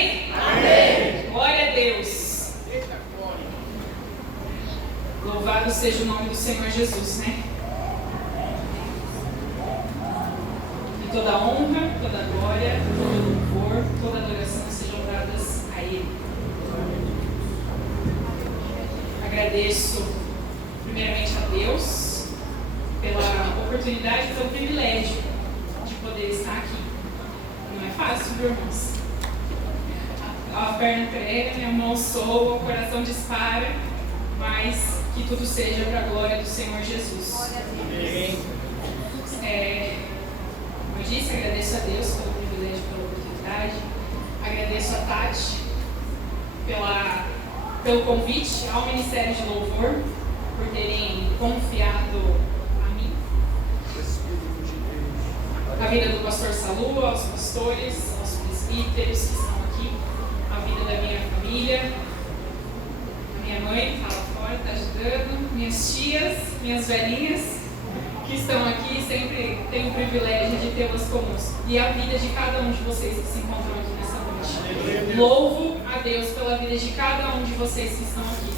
Amém? Amém. Glória a Deus. Louvado seja o nome do Senhor Jesus, né? E toda honra, toda glória, todo louvor, toda adoração sejam dadas a Ele. Agradeço primeiramente a Deus pela oportunidade e pelo privilégio de poder estar aqui. Não é fácil, viu, irmãos? A perna prega, minha mão soa, o coração dispara, mas que tudo seja para a glória do Senhor Jesus. Amém. Como eu disse, agradeço a Deus pelo privilégio, pela oportunidade. Agradeço a Tati pelo convite ao Ministério de Louvor, por terem confiado a mim, a vida do pastor Salu, aos pastores, aos presbíteros que estão aqui, a vida da minha família, a minha mãe que está lá fora, está ajudando, minhas tias, minhas velhinhas que estão aqui, sempre tenho o privilégio de tê-las conosco, e a vida de cada um de vocês que se encontram aqui nessa noite. Louvo a Deus pela vida de cada um de vocês que estão aqui,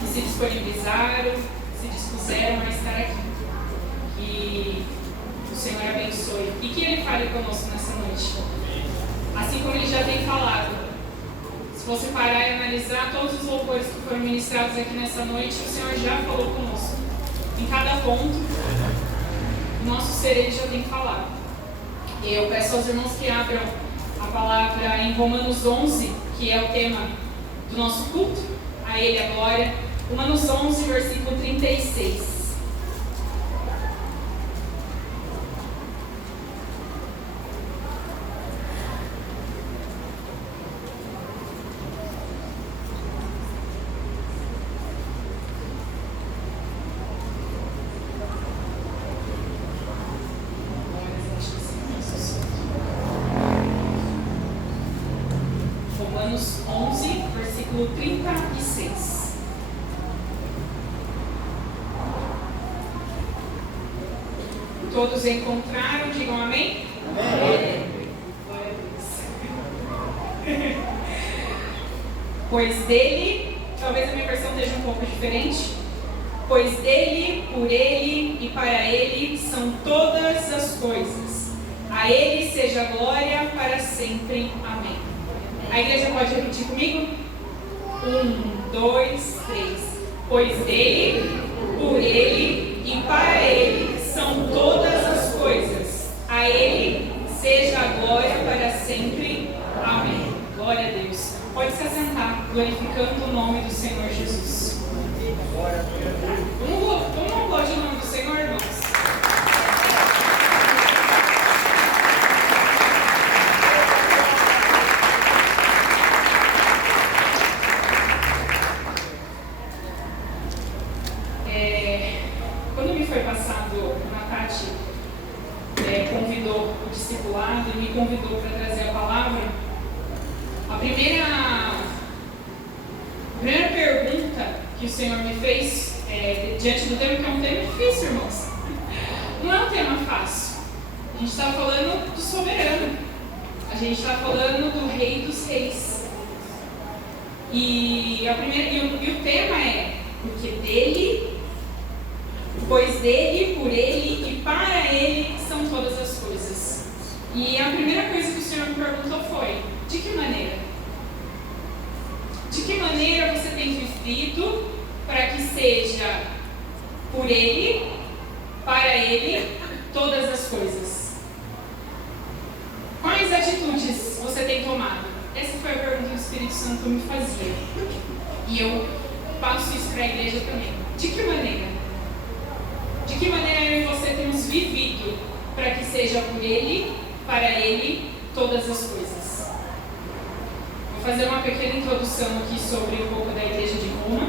que se disponibilizaram, se dispuseram a estar aqui. Que o Senhor abençoe e que Ele fale conosco nessa noite. Assim como Ele já tem falado. Se você parar e analisar todos os louvores que foram ministrados aqui nessa noite, o Senhor já falou conosco. Em cada ponto, o nosso ser Ele já tem falado. E eu peço aos irmãos que abram a palavra em Romanos 11, que é o tema do nosso culto, a Ele a glória. Romanos 11, versículo 36. Romanos 11, versículo 36. Todos encontraram, digam amém? Amém. Glória a Deus. Pois dele, talvez a minha versão esteja um pouco diferente. Pois dele, por ele e para ele são todas as coisas. A ele seja a glória para sempre. Amém. A igreja pode repetir comigo? 1, 2, 3. Pois dele, por ele e para ele são todas as coisas. A Ele seja a glória para sempre. Amém. Glória a Deus. Pode se assentar, glorificando o nome do Senhor Jesus. Vamos aplaudir o nome do Senhor, irmãos? Quando me foi passado, a Tati convidou o discipulado e me convidou para trazer a palavra. A primeira pergunta que o Senhor me fez diante do tema, que é um tema difícil, irmãos. Não é um tema fácil. A gente está falando do soberano. A gente está falando do Rei dos Reis. E o tema é porque dele, pois dele, por ele e para ele são todas as coisas. E a primeira coisa que o Senhor me perguntou foi: de que maneira? De que maneira você tem vivido para que seja por ele, para ele, todas as coisas? Quais atitudes você tem tomado? Essa foi a pergunta que o Espírito Santo me fazia. E eu passo isso para a igreja também. De que maneira? De que maneira eu e você temos vivido para que seja por Ele, para Ele, todas as coisas? Vou fazer uma pequena introdução aqui sobre um pouco da Igreja de Roma.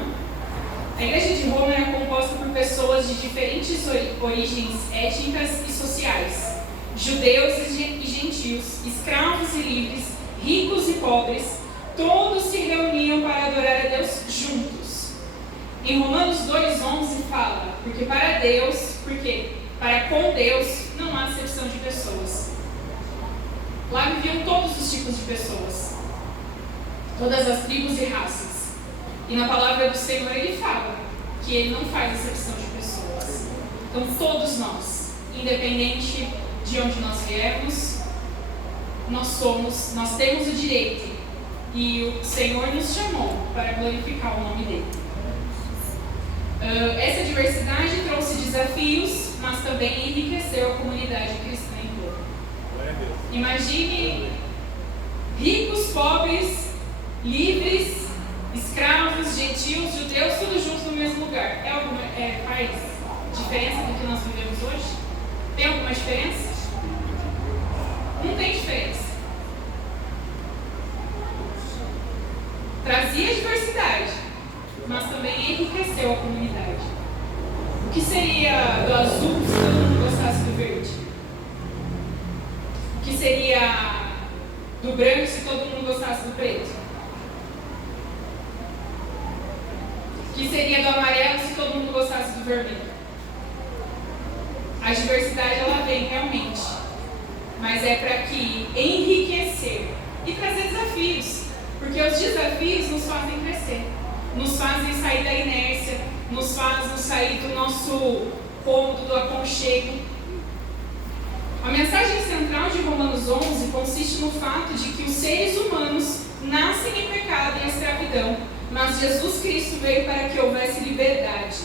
A Igreja de Roma era composta por pessoas de diferentes origens étnicas e sociais, judeus e gentios, escravos e livres, ricos e pobres, todos se reuniam para adorar a Deus juntos. Em Romanos 2,11 fala, porque para com Deus não há acepção de pessoas. Lá viviam todos os tipos de pessoas. todas as tribos e raças. E na palavra do Senhor ele fala que ele não faz acepção de pessoas. Então todos nós, independente de onde nós viemos, nós temos o direito, e o Senhor nos chamou para glorificar o nome dele. Essa diversidade trouxe desafios, mas também enriqueceu a comunidade cristã em todo. Imagine ricos, pobres, livres, escravos, gentios, judeus, tudo junto no mesmo lugar. Faz diferença do que nós vivemos hoje? Tem alguma diferença? Não tem diferença. Trazia diversidade, mas também enriqueceu a comunidade. O que seria do azul se todo mundo gostasse do verde? O que seria do branco se todo mundo gostasse do preto? O que seria do amarelo se todo mundo gostasse do vermelho? A diversidade ela vem realmente, mas é para que enriquecer e trazer desafios, porque os desafios nos fazem crescer, nos fazem sair da inércia, nos fazem sair do nosso cômodo, do aconchego. A mensagem central de Romanos 11 consiste no fato de que os seres humanos nascem em pecado e escravidão, mas Jesus Cristo veio para que houvesse liberdade.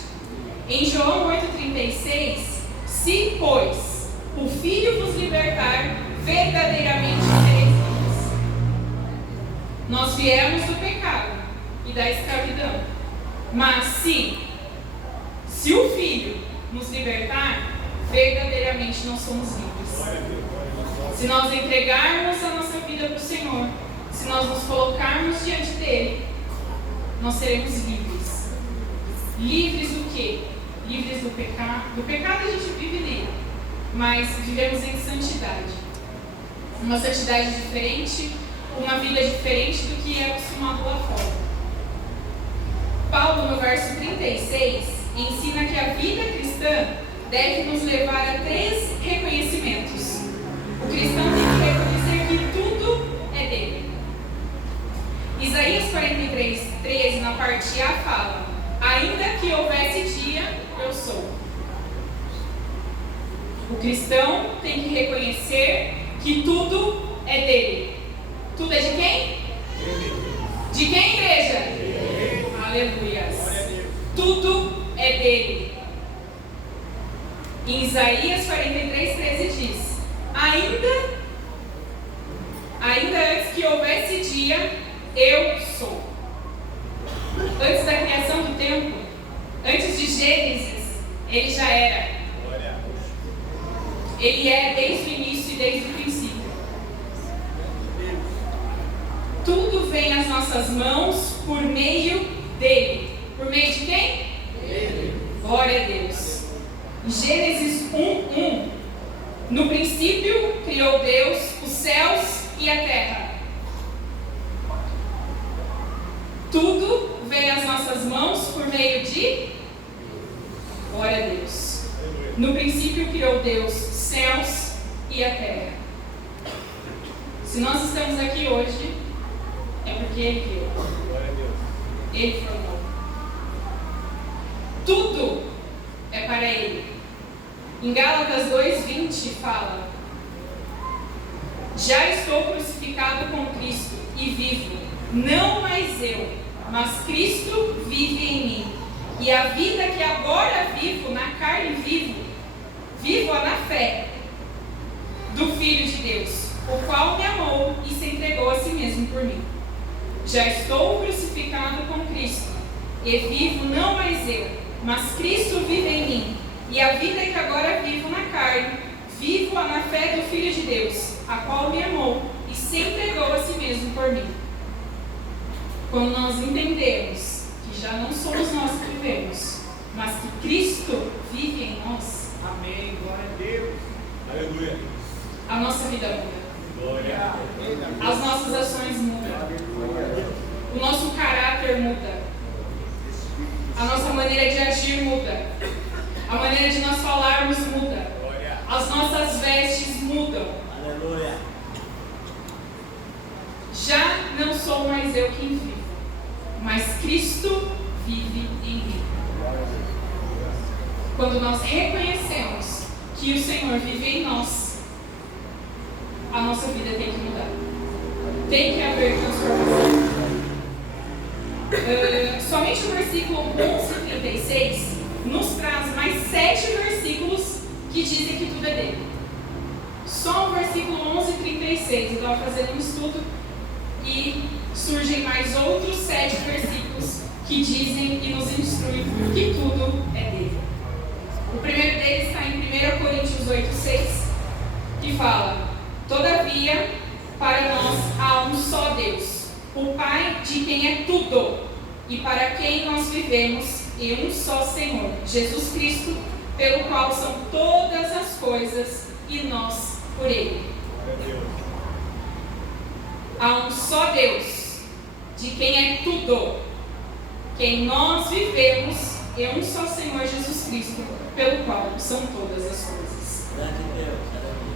Em João 8,36, se, pois, o Filho vos libertar, verdadeiramente sereis livres. Nós viemos do pecado e da escravidão, mas se o Filho nos libertar, verdadeiramente nós somos livres. Se nós entregarmos a nossa vida para o Senhor, se nós nos colocarmos diante dele, nós seremos livres. Livres do quê? Livres do pecado. Do pecado a gente vive nele, mas vivemos em santidade. Uma santidade diferente, uma vida diferente do que é acostumado lá fora. Paulo, no verso 36, ensina que a vida cristã deve nos levar a 3 reconhecimentos. O cristão tem que reconhecer que tudo é dele. Isaías 43:13, na parte A, fala: ainda que houvesse dia, eu sou. O cristão tem que reconhecer que tudo é dele. Tudo é de quem? De quem, igreja? Aleluias. Tudo é dele. Em Isaías 43:13 diz: ainda antes que houvesse dia, eu sou. Antes da criação do tempo, antes de Gênesis, ele já era. Ele é desde o início e desde o princípio. Tudo vem às nossas mãos por meio dele. Por meio de quem? Ele. Glória a Deus. Gênesis 1:1. No princípio criou Deus os céus e a terra. Tudo vem às nossas mãos por meio de... Glória a Deus. No princípio criou Deus os céus e a terra. Se nós estamos aqui hoje, é porque Ele criou. Glória a Deus. Ele formou. Tudo é para Ele. Em Gálatas 2:20 fala: já estou crucificado com Cristo e vivo, não mais eu, mas Cristo vive em mim. E a vida que agora vivo na carne vivo-a na fé do Filho de Deus, o qual me amou e se entregou a si mesmo por mim. Já estou crucificado com Cristo e vivo não mais eu, mas Cristo vive em mim. E a vida que agora vivo na carne, vivo-a na fé do Filho de Deus, a qual me amou e se entregou a si mesmo por mim. Quando nós entendemos que já não somos nós que vivemos, mas que Cristo vive em nós. Amém. Glória a Deus. Aleluia. A nossa vida muda. Glória. As nossas ações mudam. O nosso caráter muda. A nossa maneira de agir muda. A maneira de nós falarmos muda. As nossas vestes mudam. Aleluia. Já não sou mais eu quem vivo, mas Cristo vive em mim. Quando nós reconhecemos que o Senhor vive em nós, a nossa vida tem que mudar. Tem que haver transformação. Somente o versículo 11:36 nos traz mais 7 versículos que dizem que tudo é dele. Só o versículo 11:36. Eu estava fazendo um estudo e surgem mais outros 7 versículos que dizem e nos instruem que tudo é dele. O primeiro deles está em 1 Coríntios 8:6, que fala: todavia, para nós há um só Deus, o Pai de quem é tudo, e para quem nós vivemos, e um só Senhor, Jesus Cristo, pelo qual são todas as coisas, e nós por Ele. Há um só Deus, de quem é tudo, quem nós vivemos, e um só Senhor, Jesus Cristo, pelo qual são todas as coisas.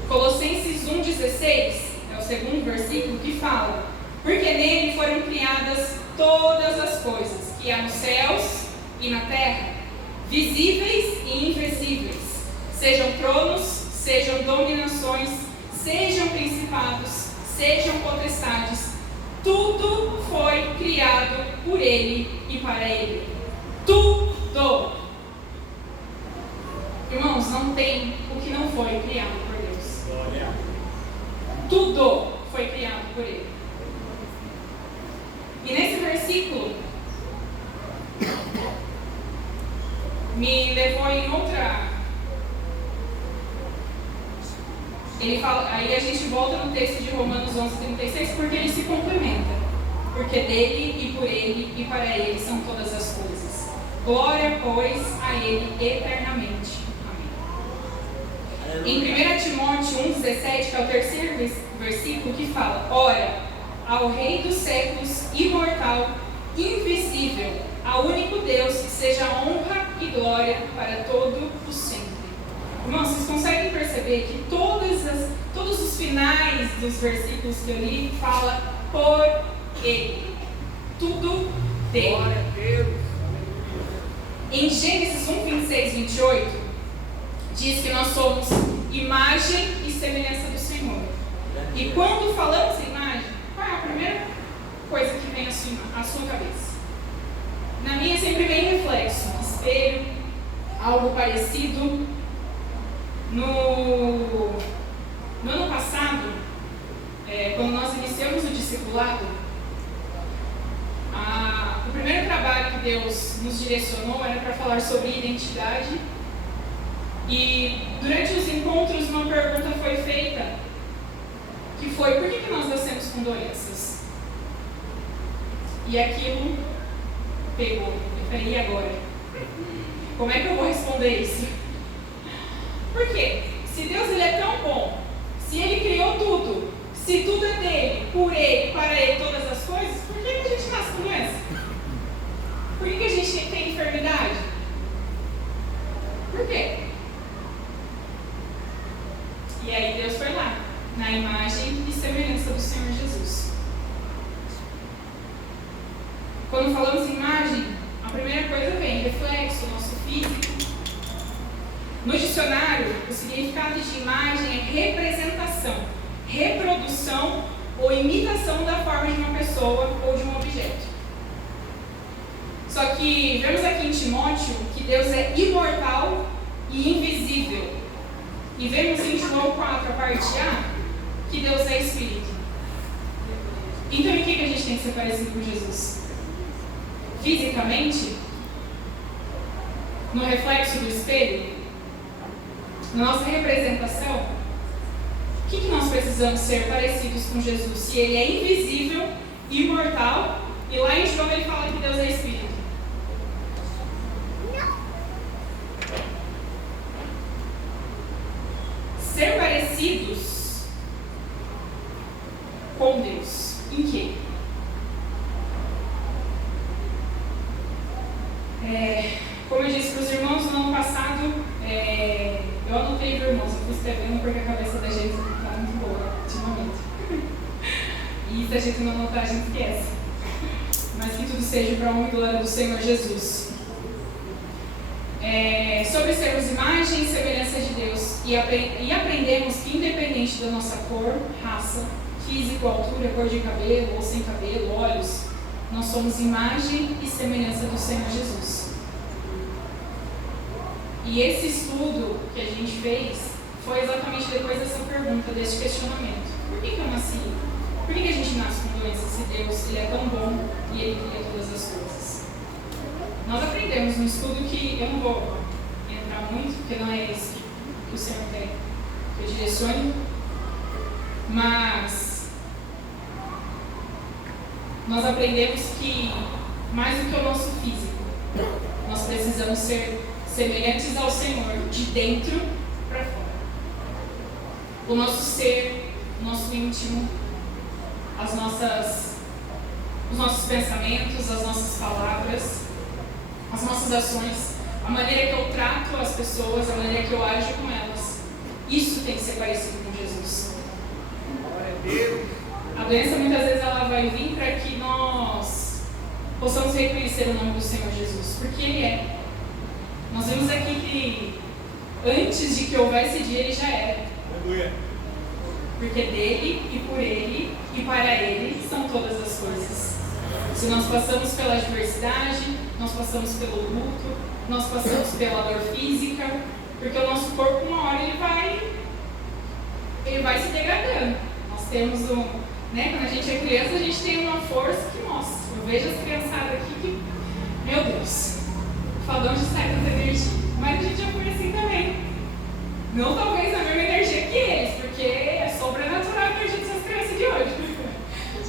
Colossenses 1:16 é o segundo versículo que fala: porque nele foram criadas todas as coisas, que há nos céus e na terra, visíveis e invisíveis, sejam tronos, sejam dominações, sejam principados, sejam potestades, tudo foi criado por Ele e para Ele. Tudo! Irmãos, não tem o que não foi criado por Deus. Glória. Tudo foi criado por Ele. E nesse versículo me levou em outra. Ele fala, aí a gente volta no texto de Romanos 11:36, porque ele se complementa. Porque dele e por ele e para ele são todas as coisas. Glória, pois, a ele eternamente. Amém. Em 1 Timóteo 1:17, que é o terceiro versículo, que fala: ora, ao Rei dos séculos, imortal, invisível, ao único Deus, seja honra e glória para todo o sempre. Irmãos, vocês conseguem perceber que todos os finais dos versículos que eu li fala por Ele. Tudo dele. Glória a Deus. Em Gênesis 1:26-28, diz que nós somos imagem e semelhança do Senhor. E quando falamos em imagem, qual é a primeira coisa que vem à sua cabeça? Na minha sempre vem reflexo, espelho, algo parecido. No ano passado, quando nós iniciamos o discipulado, o primeiro trabalho que Deus nos direcionou era para falar sobre identidade. E durante os encontros uma pergunta foi feita, que foi: por que nós nascemos com doenças? E aquilo pegou. Eu falei: e agora? Como é que eu vou responder isso? Por quê? Se Deus ele é tão bom, se Ele criou tudo, se tudo é dele, por Ele, para Ele, todas as coisas, por que a gente nasce com doença? Por que a gente tem enfermidade? Por quê? E aí Deus foi lá, na imagem e semelhança do Senhor Jesus. Quando falamos em imagem, a primeira coisa vem reflexo, nosso físico. No dicionário, o significado de imagem é representação, reprodução ou imitação da forma de uma pessoa ou de um objeto. Só que vemos aqui em Timóteo que Deus é imortal e invisível. E vemos em João 4, a parte A, que Deus é Espírito. Então, em que a gente tem que ser parecido com Jesus? Fisicamente? No reflexo do espelho? Na nossa representação? O que nós precisamos ser parecidos com Jesus? Se Ele é invisível, imortal, e lá em João ele fala que Deus é Espírito. Ser parecidos com Deus. Em quê? Como eu disse para os irmãos, no ano passado, eu anotei, irmãos, eu fui escrevendo porque a cabeça da gente está muito boa ultimamente. E E se a gente não notar, a gente esquece. Mas que tudo seja para a honra e glória do Senhor Jesus. Sobre sermos imagem e semelhança de Deus. E aprendemos que independente da nossa cor, raça, físico, altura, cor de cabelo ou sem cabelo, olhos, nós somos imagem e semelhança do Senhor Jesus. E esse estudo que a gente fez foi exatamente depois dessa pergunta, desse questionamento. Por que eu nasci? Por que a gente nasce com doença se Deus ele é tão bom e Ele cria todas as coisas? Nós aprendemos no estudo que, eu não vou entrar muito, porque não é esse que o Senhor quer que eu direcione, mas nós aprendemos que, mais do que o nosso físico, nós precisamos ser semelhantes ao Senhor, de dentro para fora. O nosso ser, o nosso íntimo, os nossos pensamentos, as nossas palavras, as nossas ações, a maneira que eu trato as pessoas, a maneira que eu ajo com elas, isso tem que ser parecido com Jesus. Glória a Deus. A doença muitas vezes ela vai vir para que nós possamos reconhecer o nome do Senhor Jesus, porque Ele é. Nós vimos aqui que antes de que houvesse dia, Ele já era. Aleluia. Porque dele e por Ele e para Ele são todas as coisas. Se nós passamos pela adversidade, nós passamos pelo luto, nós passamos pela dor física, porque o nosso corpo uma hora ele vai se degradando. Nós temos quando a gente é criança, a gente tem uma força que, nossa, eu vejo as criançadas aqui que, meu Deus, fala onde sai tanta energia. Mas a gente já foi assim também. Não talvez a mesma energia que eles, porque é sobrenatural a energia dessas crianças de hoje.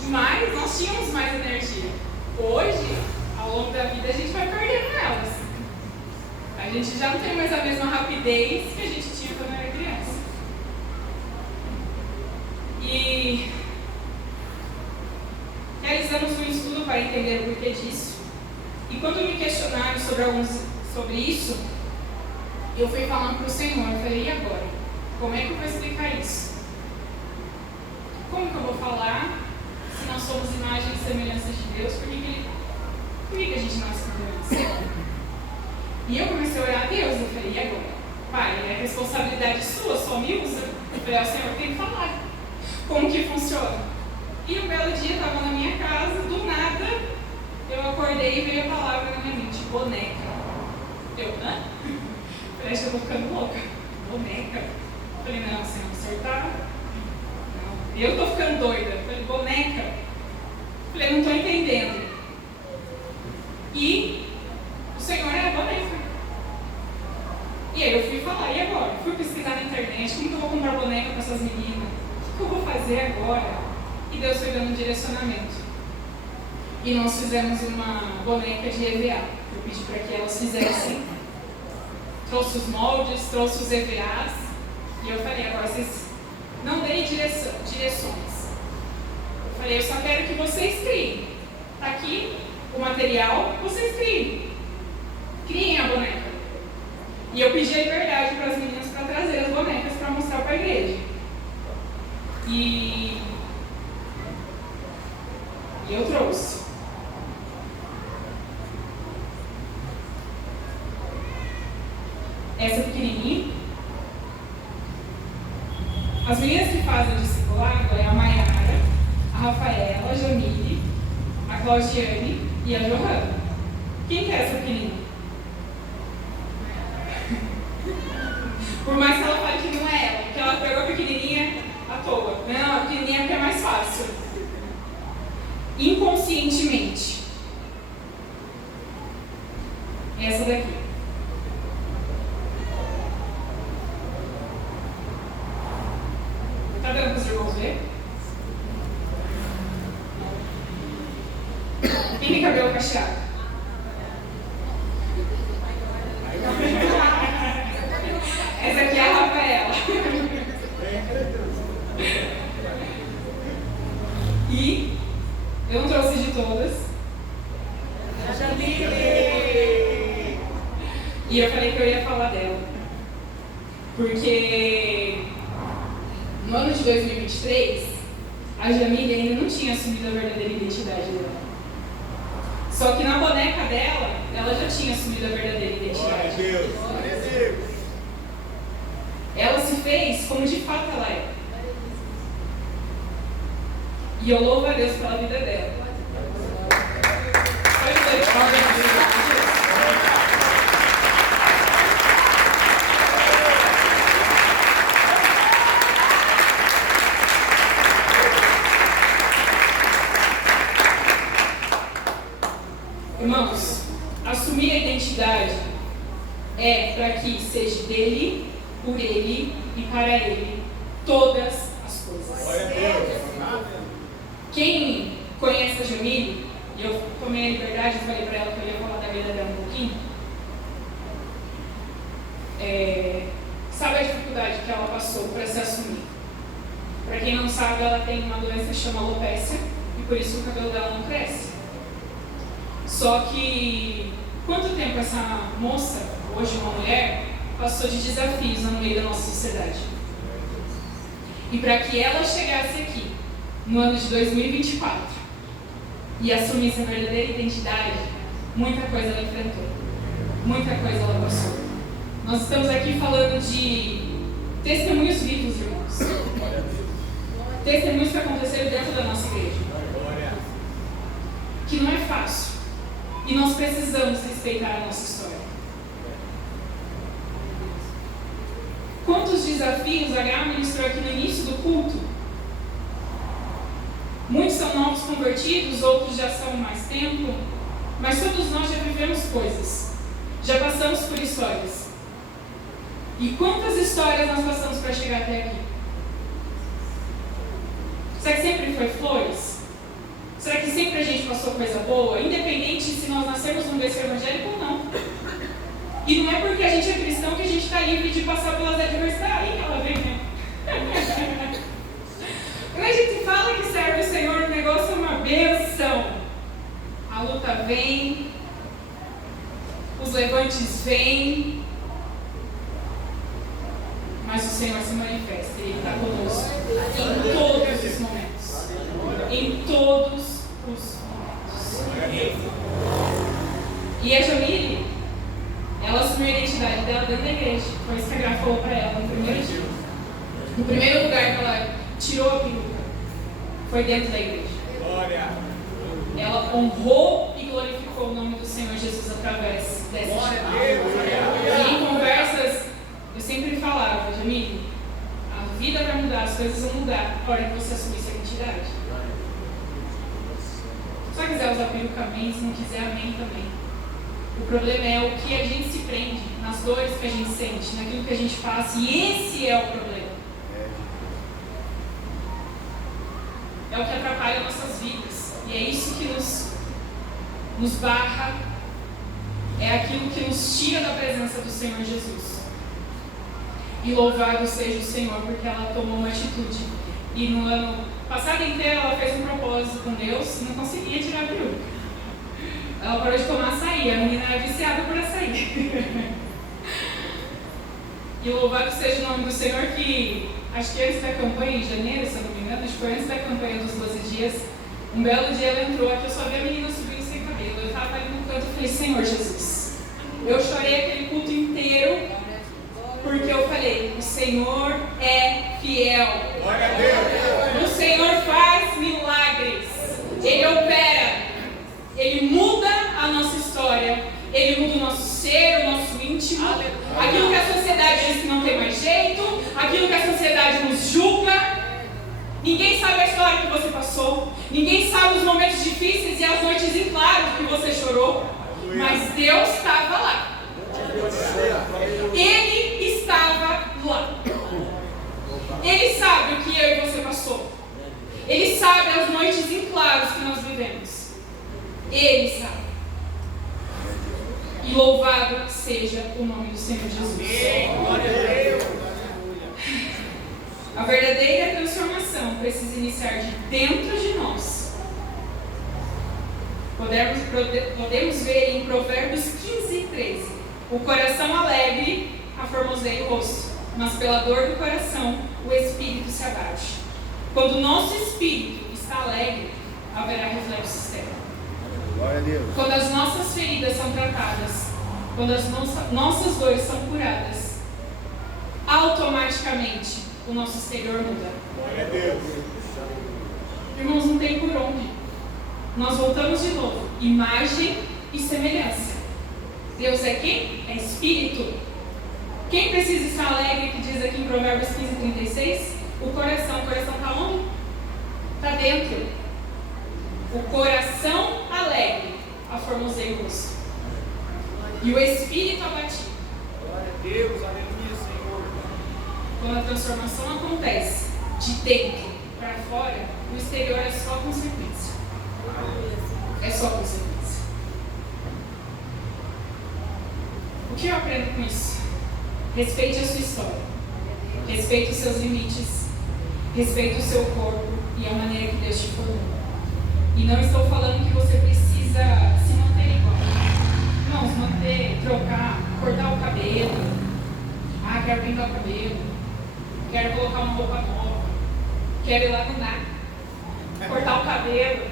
Mas nós tínhamos mais energia. Hoje, ao longo da vida, a gente vai perdendo elas. A gente já não tem mais a mesma rapidez que a gente tinha quando era criança. E realizamos um estudo para entender o porquê disso. E quando me questionaram sobre isso, eu fui falando para o Senhor, eu falei, e agora? Como é que eu vou explicar isso? Como que eu vou falar se nós somos imagem e semelhança de Deus? Por que a gente nasce com doença? E eu comecei a orar a Deus, eu falei, e agora? Pai, é responsabilidade sua, só me usa. Eu falei, o Senhor tem que falar. Como que funciona? E um belo dia, eu estava na minha casa, do nada, eu acordei e veio a palavra na minha mente, boneca. Eu, hã? Parece que eu tô ficando louca. Boneca. Eu falei, não, Senhor, o Senhor tá... Não. Eu tô ficando doida. Eu falei, boneca. Eu falei, não tô entendendo. E o Senhor é a boneca. E aí eu fui falar, e agora? Fui pesquisar na internet, como que eu vou comprar boneca para essas meninas? O que eu vou fazer agora? E Deus foi dando um direcionamento. E nós fizemos uma boneca de EVA. Eu pedi para que elas fizessem. Trouxe os moldes, trouxe os EVAs. E eu falei, agora vocês não deem direções. Eu falei, eu só quero que vocês criem. Está aqui o material, vocês criem. Criem a boneca. E eu pedi a liberdade para as meninas para trazer as bonecas para mostrar para a igreja. E eu trouxe. Essa pequenininha. As meninas que fazem o discipulado é a Maiara, a Rafaela, a Jamile, a Claudiane e a Johanna. Quem que é essa pequenininha? Por mais que ela fale que não é ela, porque ela pegou a pequenininha à toa. Não, a pequenininha porque é mais fácil. Inconscientemente. Essa daqui. Tá dando para os irmãos ver? Quem tem cabelo cacheado? Essa aqui é a Rafaela. E eu não trouxe de todas. E eu falei que eu ia falar dela. Porque no ano de 2023, a Jamile ainda não tinha assumido a verdadeira identidade dela. Só que na boneca dela, ela já tinha assumido a verdadeira identidade. Glória a Deus. Ela se fez como de fato ela é. E eu louvo a Deus pela vida dela. Pode dar palmas a Deus. Irmãos, assumir a identidade é para que seja dele, por ele e para ele todas as coisas. Glória a Deus. Quem conhece a Jamile, e eu tomei a liberdade e falei para ela que eu ia falar da vida dela um pouquinho, sabe a dificuldade que ela passou para se assumir. Para quem não sabe, ela tem uma doença que chama alopecia e por isso o cabelo dela não cresce. Só que, quanto tempo essa moça, hoje uma mulher, passou de desafios no meio da nossa sociedade? E para que ela chegasse aqui, no ano de 2024, e assumisse a verdadeira identidade, muita coisa ela enfrentou, muita coisa ela passou. Nós estamos aqui falando de testemunhos vivos, irmãos. Testemunhos que aconteceram dentro da nossa igreja. Que não é fácil. E nós precisamos respeitar a nossa história. Quantos desafios a Gra ministrou aqui no início do culto? Muitos são novos convertidos, outros já são há mais tempo. Mas todos nós já vivemos coisas. Já passamos por histórias. E quantas histórias nós passamos para chegar até aqui? Será que sempre foi flores? Será que sempre a gente passou coisa boa? Independente se nós nascemos num berço evangélico ou não. E não é porque a gente é cristão que a gente está livre de passar pelas adversidades. Aí ela vem, né? Quando a gente fala que serve o Senhor, o negócio é uma bênção. A luta vem, os levantes vêm, mas o Senhor se manifesta e Ele está conosco em todos os momentos. Em todos os momentos. E a Jamile, ela assumiu a identidade dela dentro da igreja. Foi isso que a Gra falou para ela no primeiro dia. No primeiro lugar que ela tirou a peruca foi dentro da igreja. Ela honrou e glorificou o nome do Senhor Jesus através dessa história. E em conversas, eu sempre falava, Jamile, a vida vai mudar, as coisas vão mudar na hora que você assumir sua identidade. Se você quiser usar peruca, amém. Se não quiser, amém também. O problema é o que a gente se prende, nas dores que a gente sente, naquilo que a gente passa, e esse é o problema. É o que atrapalha nossas vidas. E é isso que nos barra, é aquilo que nos tira da presença do Senhor Jesus. E louvado seja o Senhor, porque ela tomou uma atitude. E no ano passado inteiro ela fez um propósito com Deus e não conseguia tirar a peruca. Ela parou de tomar açaí, a menina era viciada por açaí. E louvado seja o nome do Senhor, que acho que antes da campanha, em janeiro, se eu não me engano, acho que foi antes da campanha dos 12 dias, um belo dia ela entrou aqui, eu só vi a menina subindo sem cabelo. Eu estava ali no canto e falei, Senhor Jesus, eu chorei aquele culto inteiro, porque eu falei, o Senhor é fiel. Glória a Deus. O Senhor faz milagres. Ele opera. Ele muda a nossa história. Ele muda o nosso ser, o nosso íntimo. Aquilo que a sociedade diz que não tem mais jeito. Aquilo que a sociedade nos julga. Ninguém sabe a história que você passou. Ninguém sabe os momentos difíceis e as noites em claro que você chorou. Mas Deus estava lá. Ele estava lá. Ele sabe o que eu e você passou. Ele sabe as noites em claros que nós vivemos. Ele sabe. E louvado seja o nome do Senhor Jesus. Glória a Deus. A verdadeira transformação precisa iniciar de dentro de nós. Podemos ver em Provérbios 15:13. O coração alegre aformoseia o rosto, mas pela dor do coração o espírito se abate. Quando o nosso espírito está alegre, haverá reflexo externo. Glória a Deus. Quando as nossas feridas são tratadas, quando as nossas dores são curadas, automaticamente o nosso exterior muda. Glória a Deus. Irmãos, não tem por onde. Nós voltamos de novo. Imagem e semelhança. Deus é quem? É Espírito. Quem precisa estar alegre, que diz aqui em Provérbios 15:36? O coração. O coração está onde? Está dentro. O coração alegre aformoseia o rosto. E o espírito abatido. Glória a Deus. Aleluia, Senhor. Quando a transformação acontece de dentro para fora, o exterior é só consequência. É só consequência. O que eu aprendo com isso? Respeite a sua história. Respeite os seus limites. Respeite o seu corpo e a maneira que Deus te formou. E não estou falando que você precisa se manter igual. Não, se manter, trocar, cortar o cabelo. Ah, quero pintar o cabelo. Quero colocar uma roupa nova. Quero ir lá no NAC. Cortar o cabelo.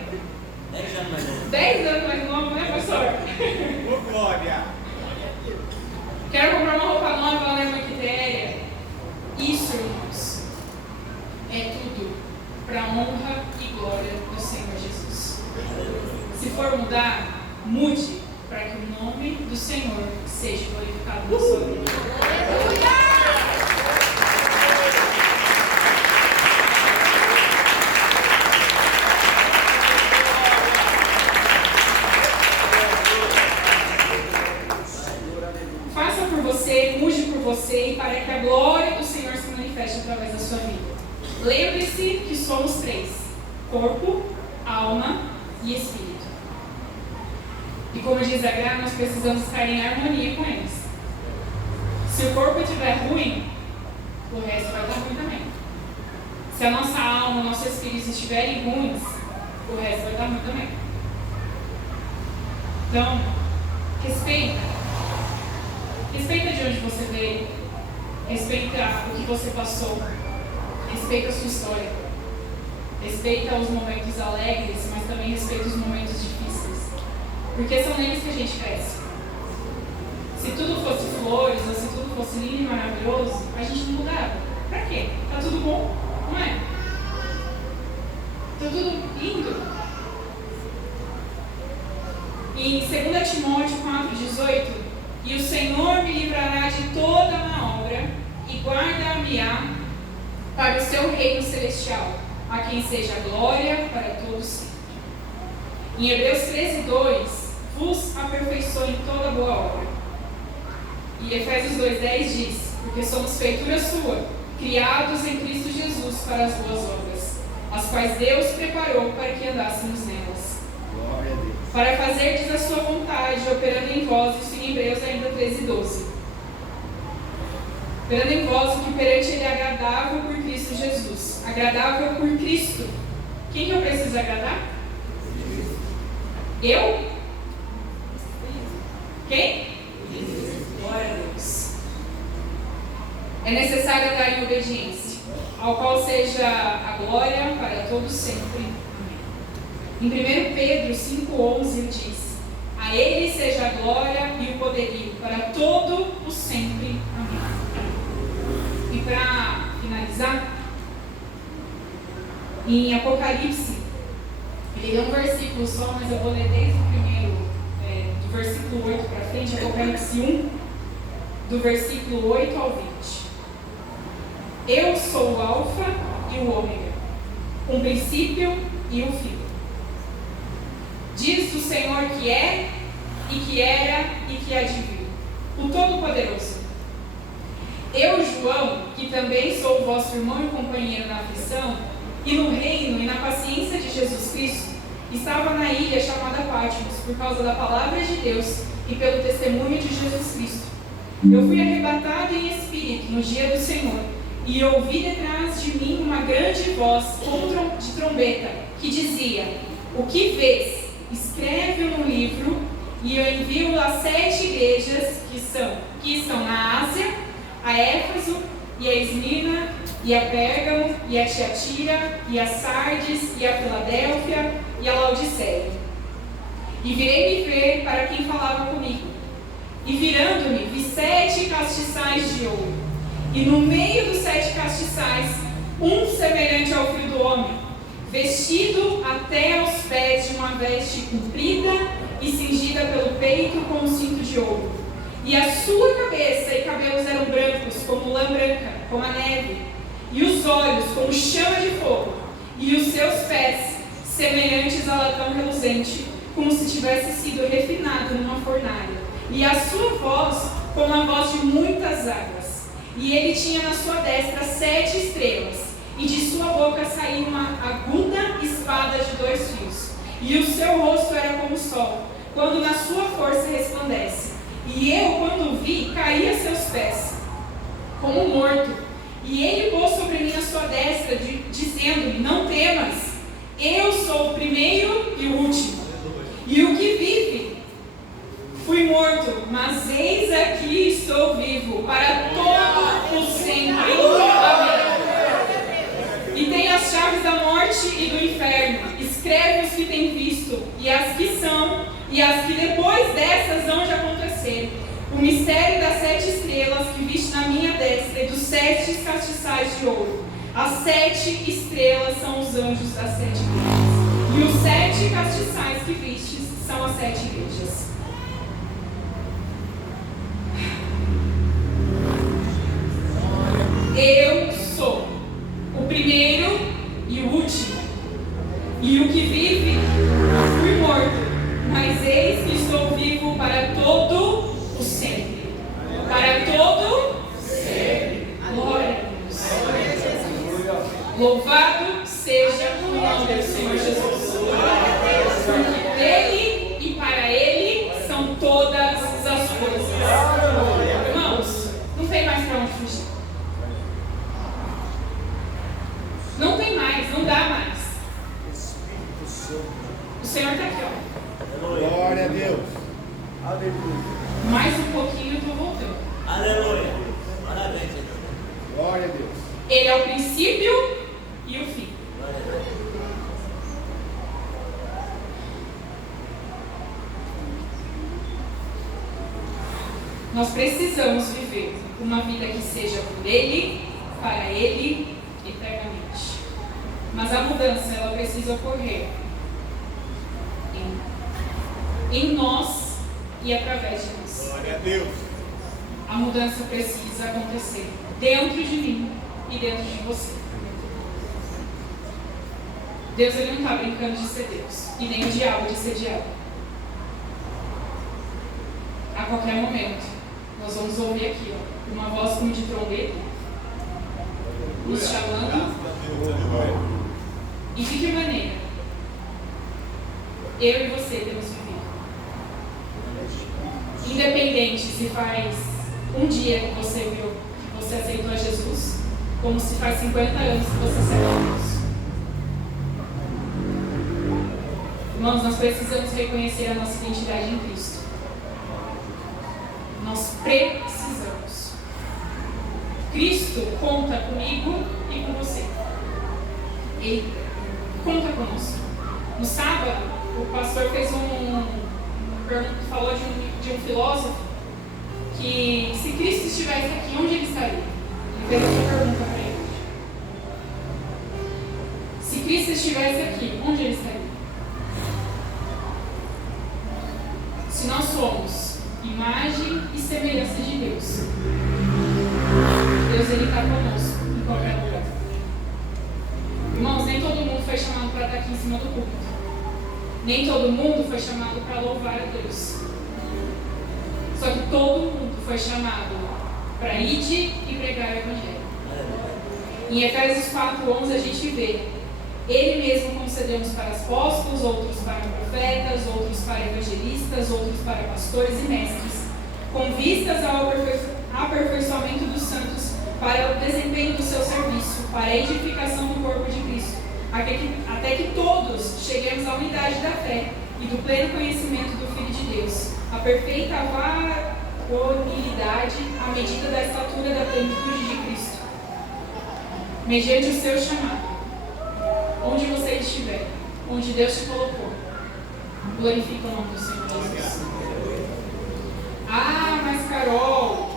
10 anos mais novo, né, pastor? Ô, glória. Quero comprar uma roupa nova lá na Irmã Quitéria. Isso, irmãos, é tudo para a honra e glória do Senhor Jesus. Se for mudar, mude para que o nome do Senhor seja glorificado na sua vida. Faça por você, mude por você e para que a glória do Senhor se manifeste através da sua vida. Lembre-se que somos 3: corpo, alma e espírito. E como diz a Gra, nós precisamos estar em harmonia com eles. Se o corpo estiver ruim, o resto vai estar ruim também. Se a nossa alma, o nosso espírito estiverem ruins, o resto vai estar ruim também. Então, respeita. Respeita de onde você veio. Respeita o que você passou. Respeita a sua história. Respeita os momentos alegres, mas também respeita os momentos difíceis. Porque são neles que a gente cresce. Se tudo fosse flores, ou se tudo fosse lindo e maravilhoso, a gente não mudava. Pra quê? Tá tudo bom, não é? Tá tudo lindo. Em 2 Timóteo 4,18, e o Senhor me livrará de toda má obra e guardar-me-á para o seu reino celestial, a quem seja glória para todos sempre. Em Hebreus 13:2, vos aperfeiçoe em toda boa obra. E Efésios 2:10 diz, porque somos feitura sua, criados em Cristo Jesus para as boas obras, as quais Deus preparou para que andássemos nelas. Glória a Deus. Para fazerdes a sua vontade, operando em vós, isso em Hebreus ainda 13:12. Operando em vós o que perante Ele é agradável por Cristo Jesus. Agradável por Cristo. Quem que eu preciso agradar? Eu? Quem? Glória a Deus. É necessário andar em obediência, ao qual seja a glória para todos sempre. Em 1 Pedro 5,11 diz, a Ele seja a glória e o poderio para todo o sempre. Amém. E para finalizar, em Apocalipse, ele é um versículo só, mas eu vou ler desde o primeiro, do versículo 8 para frente, Apocalipse 1, do versículo 8 ao 20. Eu sou o Alfa e o Ômega, um princípio e um fim. Diz o Senhor que é, e que era, e que há de vir, o Todo-Poderoso. Eu, João, que também sou o vosso irmão e companheiro na aflição, e no reino e na paciência de Jesus Cristo, estava na ilha chamada Patmos, por causa da palavra de Deus e pelo testemunho de Jesus Cristo. Eu fui arrebatado em espírito no dia do Senhor, e ouvi detrás de mim uma grande voz de trombeta, que dizia, o que vês? Escreve no livro, e eu envio às 7 igrejas que estão na Ásia, a Éfeso e a Esmirna e a Pérgamo, e a Tiatira, e a Sardes, e a Filadélfia, e a Laodiceia. E virei-me ver para quem falava comigo. E virando-me, vi 7 castiçais de ouro. E no meio dos 7 castiçais, um semelhante ao filho do homem, vestido até aos pés de uma veste comprida e cingida pelo peito com um cinto de ouro. E a sua cabeça e cabelos eram brancos, como lã branca, como a neve, e os olhos como chama de fogo, e os seus pés semelhantes a latão reluzente, como se tivesse sido refinado numa fornalha, e a sua voz como a voz de muitas águas. E ele tinha na sua destra 7 estrelas, e de sua boca saía uma aguda espada de 2 fios, e o seu rosto era como o sol, quando na sua força resplandece. E eu, quando o vi, caí a seus pés, como morto. E ele pôs sobre mim a sua destra, dizendo-me: não temas, eu sou o primeiro e o último, e o que vive. Fui morto, mas eis aqui estou vivo, para todo o sempre. Amém. E tenho as chaves da morte e do inferno. Escreve os que têm visto, e as que são, e as que depois dessas hão de acontecer. O mistério das 7 estrelas que viste na minha destra e dos 7 castiçais de ouro. As 7 estrelas são os anjos das 7 igrejas. E os 7 castiçais que vistes são as 7 igrejas. Eu sou o primeiro e o último, e o que vive. Fui morto, mas eis que estou vivo para todo o sempre. Para todo sempre. Glória a Deus. Louvado seja o nome do Senhor Jesus. Porque dele e para ele são todas as coisas. Irmãos, não tem mais para onde fugir. Não tem mais, não dá mais. O Senhor está aqui, ó. Glória a Deus. Aleluia. Mais um pouquinho eu estou voltando. Aleluia. Parabéns. Glória a Deus. Ele é o princípio e o fim. Nós precisamos viver uma vida que seja por Ele, para Ele, eternamente. Mas a mudança, ela precisa ocorrer em nós e através de nós. Glória a Deus. A mudança precisa acontecer dentro de mim e dentro de você. Deus, ele não está brincando de ser Deus, e nem o diabo de ser diabo. A qualquer momento, nós vamos ouvir aqui, ó, uma voz como de trombeta, nos chamando. E de que maneira eu e você temos vivido? Independente se faz um dia que você viu, que você aceitou a Jesus, como se faz 50 anos que você serve a Deus. Irmãos, nós precisamos reconhecer a nossa identidade em Cristo. Nós precisamos. Cristo conta comigo e com você. Ele conta conosco. No sábado, o pastor fez falou de um filósofo que, se Cristo estivesse aqui, onde ele estaria? Ele fez essa pergunta para ele. Se Cristo estivesse aqui, onde ele estaria? Se nós somos imagem e semelhança de Deus, Deus ele está conosco em qualquer lugar. Irmãos, nem todo mundo foi chamado para estar aqui em cima do púlpito. Nem todo mundo foi chamado para louvar a Deus. Só que todo mundo foi chamado para ir e pregar o Evangelho. Em Efésios 4:11 a gente vê: Ele mesmo concedeu uns para apóstolos, outros para profetas, outros para evangelistas, outros para pastores e mestres, com vistas ao aperfeiçoamento dos santos, para o desempenho do seu serviço, para a edificação do corpo de Cristo, até que todos cheguemos à unidade da fé e do pleno conhecimento do Filho de Deus, a perfeita varonilidade à medida da estatura da plenitude de Cristo. mediante o seu chamado, onde você estiver, onde Deus te colocou, glorifica o nome do Senhor Jesus. Ah, mas Carol,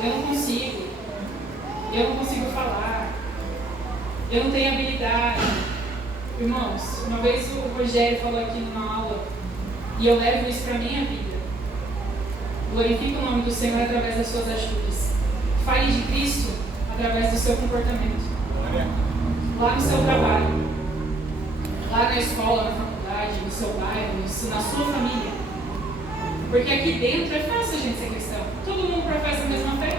eu não consigo falar, eu não tenho habilidade. Irmãos, uma vez o Rogério falou aqui numa aula, e eu levo isso para a minha vida. Glorifica o nome do Senhor através das suas atitudes. Fale de Cristo através do seu comportamento. Lá no seu trabalho, lá na escola, na faculdade, no seu bairro, na sua família. Porque aqui dentro é fácil a gente ser cristão. Todo mundo professa a mesma fé.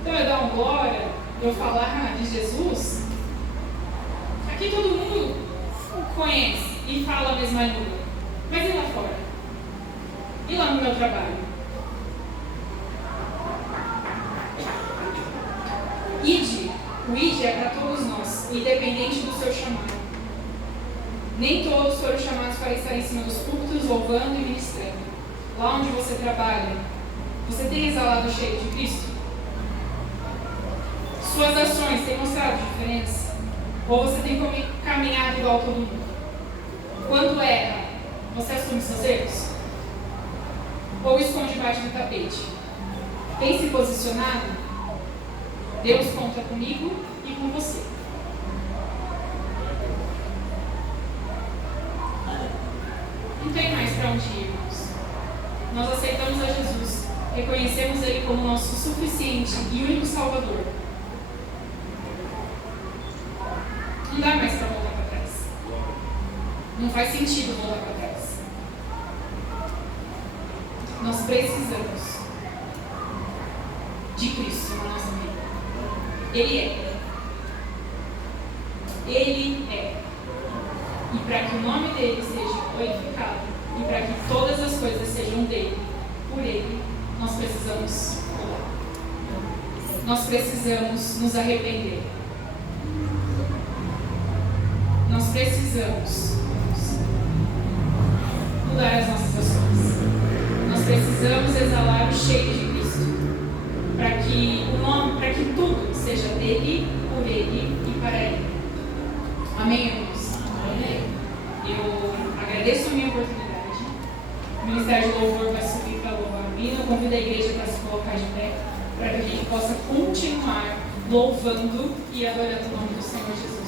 Então eu dar um glória, eu falar de Jesus. Aqui todo mundo conhece e fala a mesma língua. Mas e lá fora? E lá no meu trabalho? Ide. O ide é para todos nós, independente do seu chamado. Nem todos foram chamados para estar em cima dos púlpitos, louvando e ministrando. Lá onde você trabalha, você tem exalado o cheiro de Cristo? Suas ações têm mostrado diferença? Ou você tem caminhado igual a todo mundo? Quando erra, você assume seus erros? Ou esconde debaixo do tapete? Tem se posicionado? Deus conta comigo e com você. Não tem mais para onde ir, irmãos. Nós aceitamos a Jesus, reconhecemos Ele como nosso suficiente e único Salvador. Não dá mais para voltar para trás. Não faz sentido voltar para trás. Nós precisamos de Cristo na nossa vida. Ele é. Ele é. E para que o nome dele seja glorificado e para que todas as coisas sejam dele, por ele, nós precisamos orar. Nós precisamos nos arrepender. Nós precisamos mudar as nossas ações. Nós precisamos exalar o cheiro de Cristo para que tudo seja dele, por ele e para ele. Amém, irmãos? Amém. Eu agradeço a minha oportunidade. O Ministério de Louvor vai subir para louvar a mim. Eu convido a igreja para se colocar de pé, para que a gente possa continuar louvando e adorando o nome do Senhor Jesus.